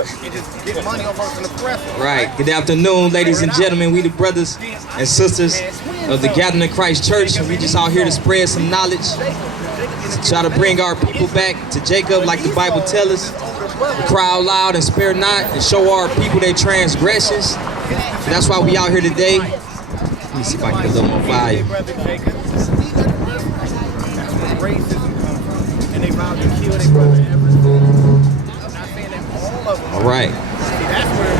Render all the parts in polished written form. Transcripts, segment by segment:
and just get money off us in the press. Right. Good afternoon, ladies and gentlemen. We the brothers and sisters of the Gathering of Christ Church. And we just out here to spread some knowledge, to try to bring our people back to Jacob like the Bible tells us. Cry out loud and spare not, and show our people their transgressions. So that's why we out here today. Let me see if I can get a little more fire. That's where racism comes from. And they vowed to kill their brother every day. I'm not saying that all of them. All right. See, that's where a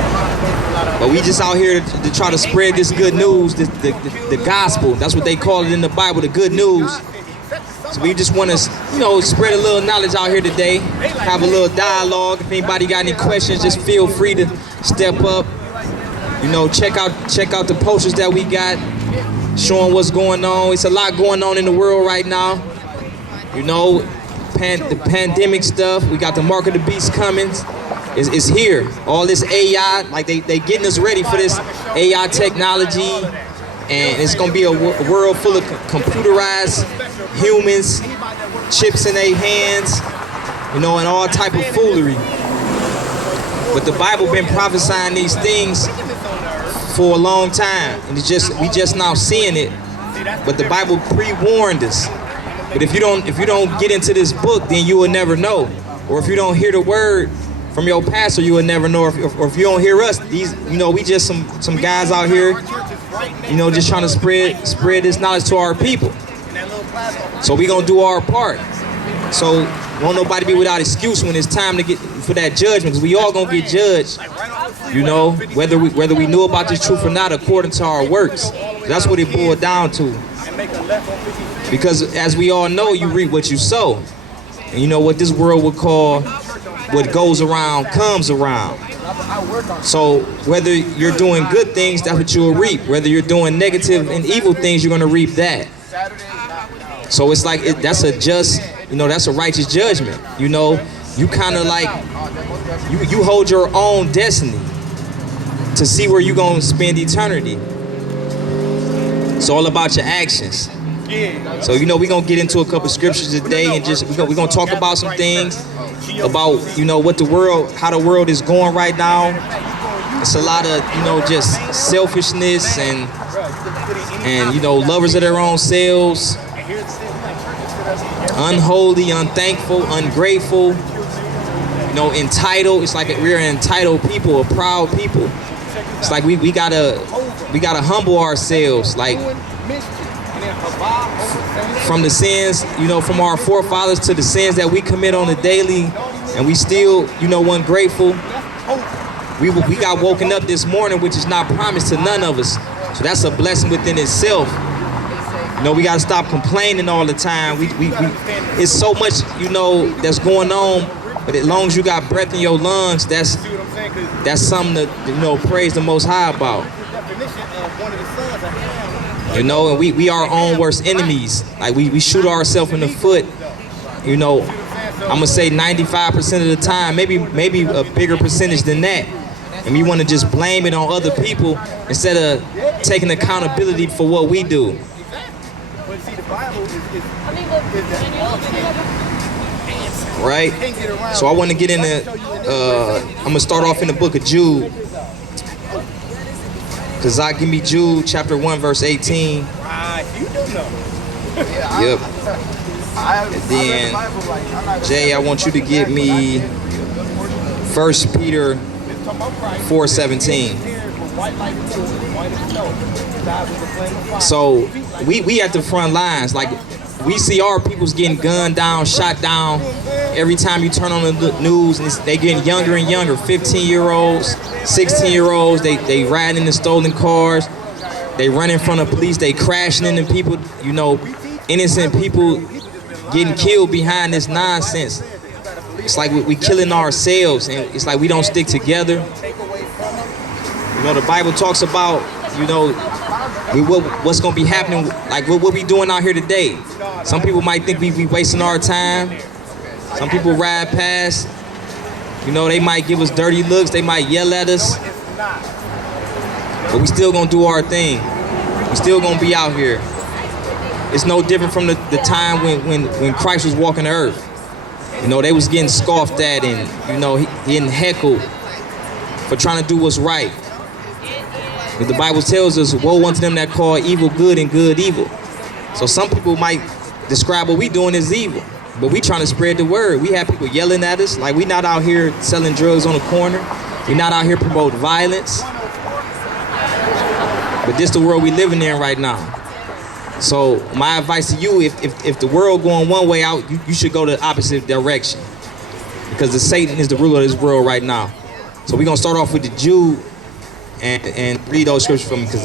lot of But we just out here to try to spread this good news, the gospel. That's what they call it in the Bible, the good news. So we just want to, spread a little knowledge out here today, have a little dialogue. If anybody got any questions, just feel free to step up. Check out the posters that we got, showing what's going on. It's a lot going on in the world right now. The pandemic stuff. We got the mark of the beast coming. It's here. All this AI, like they getting us ready for this AI technology, and it's gonna be a world full of computerized humans, chips in their hands, and all type of foolery. But the Bible been prophesying these things for a long time, and we just now seeing it. But the Bible pre-warned us. But if you don't get into this book, then you will never know. Or if you don't hear the word from your pastor, you will never know. Or if you don't hear us, we just some guys out here, just trying to spread this knowledge to our people. So we gonna do our part. So won't nobody be without excuse when it's time to get for that judgment, because we all gonna get judged. Whether we knew about this truth or not, according to our works. That's what it boiled down to. Because as we all know, you reap what you sow. And what this world would call what goes around comes around. So whether you're doing good things, that's what you'll reap. Whether you're doing negative and evil things, you're gonna reap that. So it's like that's a just, that's a righteous judgment. You kind of like you hold your own destiny to see where you're gonna spend eternity. It's all about your actions. So we're gonna get into a couple scriptures today, and we're gonna talk about some things about how the world is going right now. It's a lot of just selfishness and lovers of their own selves, unholy, unthankful, ungrateful, entitled. It's like we're an entitled people, a proud people. It's like we gotta humble ourselves, like from the sins, from our forefathers to the sins that we commit on a daily, and we still, ungrateful. We got woken up this morning, which is not promised to none of us. So that's a blessing within itself. We gotta stop complaining all the time. It's so much, that's going on. But as long as you got breath in your lungs, that's something to praise the Most High about. And we our own worst enemies. Like we shoot ourselves in the foot. I'm gonna say 95% of the time, maybe a bigger percentage than that. And we want to just blame it on other people instead of taking accountability for what we do. Right? So I want to get into, I'm going to start off in the book of Jude. Because give me Jude chapter 1 verse 18. You do know. Yep. And then, Jay, I want you to get me 1 Peter 4:17. So we at the front lines, like we see our people's getting gunned down, shot down. Every time you turn on the news, and they getting younger and younger. 15-year-olds, 16-year-olds, they riding in the stolen cars. They run in front of police. They crashing into people. Innocent people getting killed behind this nonsense. It's like we killing ourselves, and it's like we don't stick together. The Bible talks about, what's going to be happening, like what we doing out here today. Some people might think we wasting our time. Some people ride past. They might give us dirty looks. They might yell at us. But we still going to do our thing. We still going to be out here. It's no different from the time when Christ was walking the earth. They was getting scoffed at and, getting heckled. for trying to do what's right. The Bible tells us, woe unto them that call evil good and good evil. So some people might describe what we doing as evil, but we trying to spread the word. We have people yelling at us, like we not out here selling drugs on the corner. We not out here promoting violence. But this the world we living in right now. So my advice to you, if the world going one way out, you should go the opposite direction. Because the Satan is the ruler of this world right now. So we're gonna start off with the Jude and read those scriptures for me, because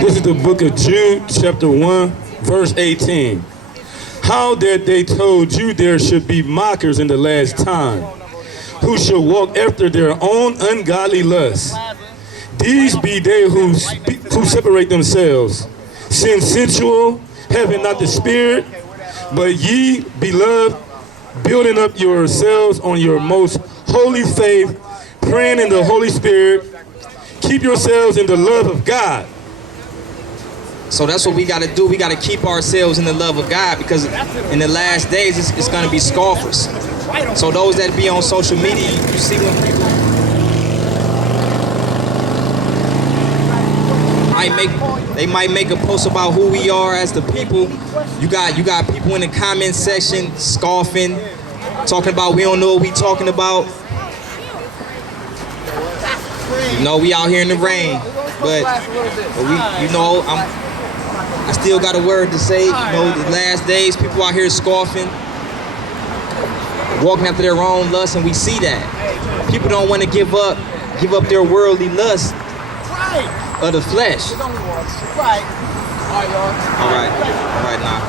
This is the book of Jude, chapter 1, verse 18. How that they told you there should be mockers in the last time, who shall walk after their own ungodly lusts. These be they who separate themselves, sensual, having not the Spirit, but ye, beloved, building up yourselves on your most holy faith, praying in the Holy Spirit, keep yourselves in the love of God. So that's what we got to do. We got to keep ourselves in the love of God, because in the last days, it's going to be scoffers. So those that be on social media, you see when people might make a post about who we are as the people. You got people in the comment section scoffing, talking about we don't know what we talking about. You know, we out here in the rain, but we, you know, I still got a word to say. You know, the last days, people out here scoffing, walking after their own lust, and we see that. People don't want to give up their worldly lust of the flesh. All right now.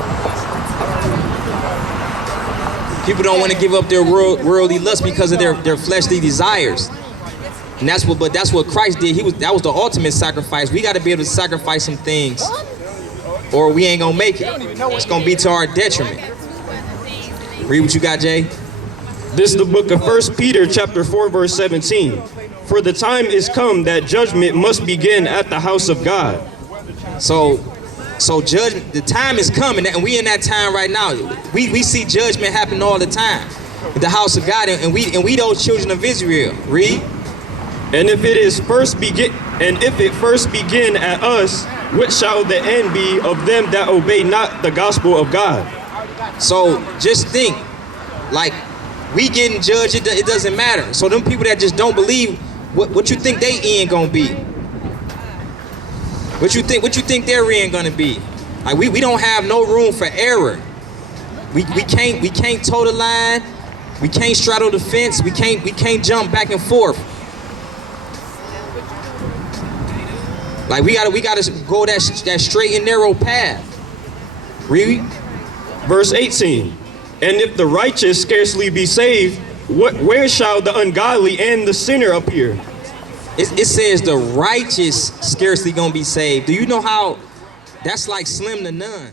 People don't want to give up their worldly lust because of their fleshly desires. And that's what Christ did. That was the ultimate sacrifice. We got to be able to sacrifice some things, or we ain't gonna make it. It's gonna be to our detriment. Read what you got, Jay. This is the book of 1 Peter chapter 4, verse 17. For the time is come that judgment must begin at the house of God. So judgment, the time is coming, and we in that time right now. We see judgment happen all the time at the house of God, and we those children of Israel. Read. And if it first begin at us, what shall the end be of them that obey not the gospel of God? So just think, like, we getting judged, it doesn't matter. So them people that just don't believe, what you think they end gonna be? What you think their end gonna be? Like we don't have no room for error. We can't toe the line. We can't straddle the fence. We can't jump back and forth. Like we gotta go that straight and narrow path. Read. Verse 18. And if the righteous scarcely be saved, where shall the ungodly and the sinner appear? It says the righteous scarcely gonna be saved. Do you know how that's like slim to none?